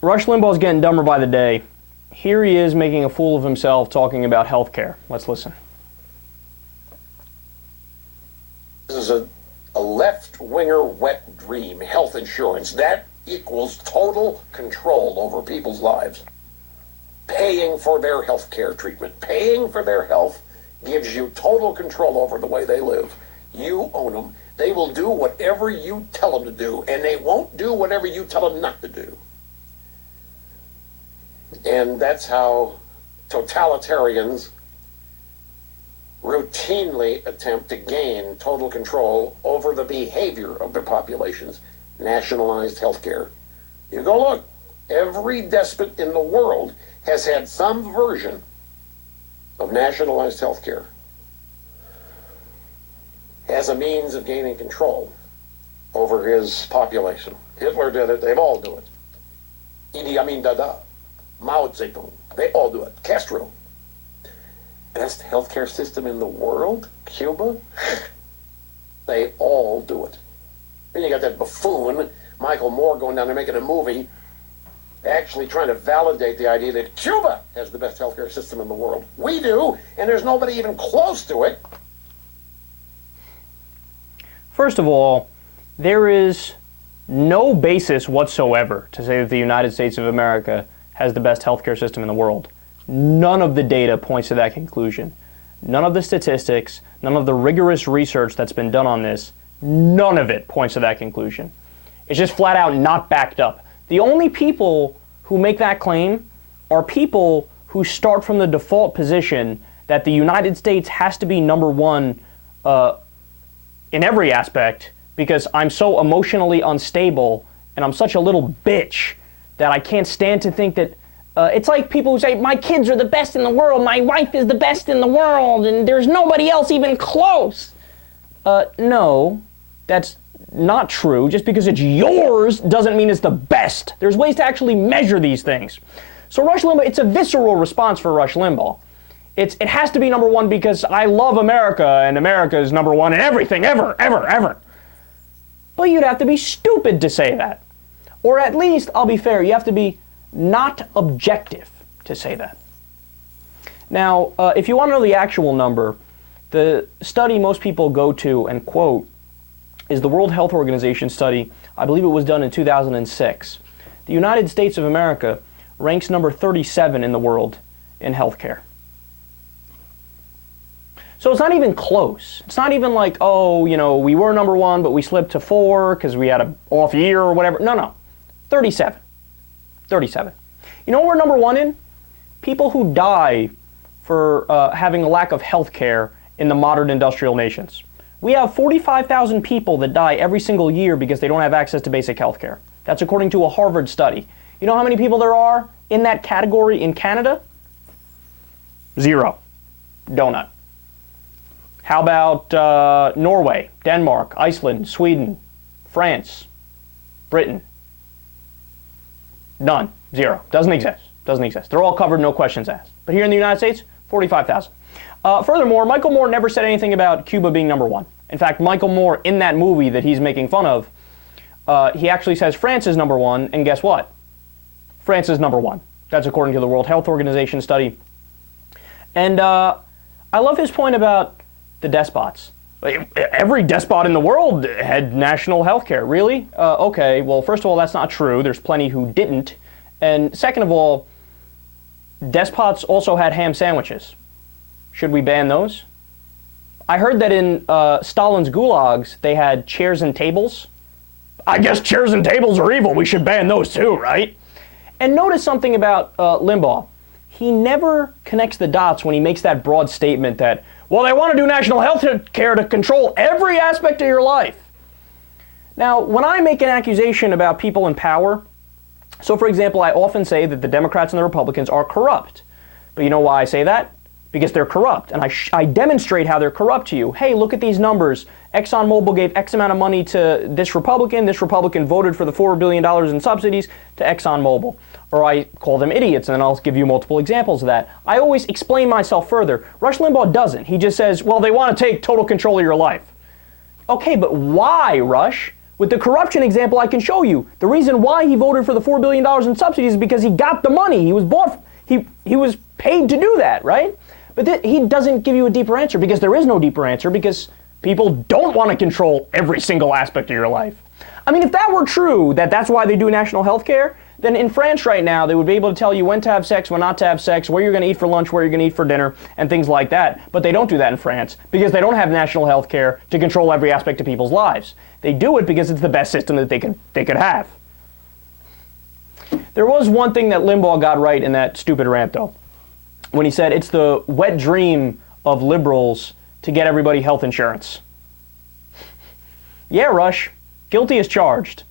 Rush Limbaugh's getting dumber by the day. Here he is making a fool of himself talking about health care. Let's listen. This is a left-winger wet dream, health insurance. That equals total control over people's lives. Paying for their health care treatment, paying for their health gives you total control over the way they live. You own them. They will do whatever you tell them to do, and they won't do whatever you tell them not to do. And that's how totalitarians routinely attempt to gain total control over the behavior of their populations. Nationalized health care. You go look, every despot in the world has had some version of nationalized health care as a means of gaining control over his population. Hitler did it, they've all do it. Idi Amin Dada, Mao Zedong, they all do it. Castro. Best healthcare system in the world, Cuba, they all do it. Then you got that buffoon, Michael Moore, going down there making a movie actually trying to validate the idea that Cuba has the best healthcare system in the world. We do, and there's nobody even close to it. First of all, there is no basis whatsoever to say that the United States of America has the best healthcare system in the world. None of the data points to that conclusion. None of the statistics, none of the rigorous research that's been done on this, none of it points to that conclusion. It's just flat out not backed up. The only people who make that claim are people who start from the default position that the United States has to be number one in every aspect because I'm so emotionally unstable and I'm such a little bitch that I can't stand to think that it's like people who say, my kids are the best in the world, my wife is the best in the world, and there's nobody else even close. No, that's not true. Just because it's yours doesn't mean it's the best. There's ways to actually measure these things. So Rush Limbaugh, it's a visceral response for Rush Limbaugh. It has to be number one because I love America, and America is number one in everything, ever, ever, ever. But you'd have to be stupid to say that. Or at least, I'll be fair, you have to be not objective to say that. Now, if you want to know the actual number, the study most people go to and quote is the World Health Organization study. I believe it was done in 2006. The United States of America ranks number 37 in the world in healthcare. So it's not even close. It's not even like, oh, you know, we were number one, but we slipped to 4 because we had an off year or whatever. No. 37. 37. You know what we're number one in? People who die for having a lack of health care in the modern industrial nations. We have 45,000 people that die every single year because they don't have access to basic health care. That's according to a Harvard study. You know how many people there are in that category in Canada? 0. Donut. How about Norway, Denmark, Iceland, Sweden, France, Britain? None. 0. Doesn't exist. Doesn't exist. They're all covered, no questions asked. But here in the United States, 45,000. Furthermore, Michael Moore never said anything about Cuba being number one. In fact, Michael Moore, in that movie that he's making fun of, he actually says France is number one, and guess what? France is number one. That's according to the World Health Organization study. And I love his point about the despots. Every despot in the world had national health care. Really? Okay, well, first of all, that's not true. There's plenty who didn't. And second of all, despots also had ham sandwiches. Should we ban those? I heard that in Stalin's gulags, they had chairs and tables. I guess chairs and tables are evil. We should ban those too, right? And notice something about Limbaugh. He never connects the dots when he makes that broad statement that, well, they want to do national health care to control every aspect of your life. Now, when I make an accusation about people in power, so for example, I often say that the Democrats and the Republicans are corrupt. But you know why I say that? Because they're corrupt, and I demonstrate how they're corrupt to you. Hey, look at these numbers. ExxonMobil gave X amount of money to this Republican voted for the $4 billion in subsidies to ExxonMobil. Or I call them idiots, and then I'll give you multiple examples of that. I always explain myself further. Rush Limbaugh doesn't. He just says, well, they want to take total control of your life. Okay, but why, Rush? With the corruption example, I can show you. The reason why he voted for the $4 billion in subsidies is because he got the money. He was bought, he was paid to do that, right? But he doesn't give you a deeper answer, because there is no deeper answer, because people don't want to control every single aspect of your life. I mean, if that were true, that's why they do national health care, then in France right now, they would be able to tell you when to have sex, when not to have sex, where you're going to eat for lunch, where you're going to eat for dinner, and things like that. But they don't do that in France, because they don't have national health care to control every aspect of people's lives. They do it because it's the best system that they could have. There was one thing that Limbaugh got right in that stupid rant, though, when he said it's the wet dream of liberals to get everybody health insurance. Yeah, Rush, guilty as charged.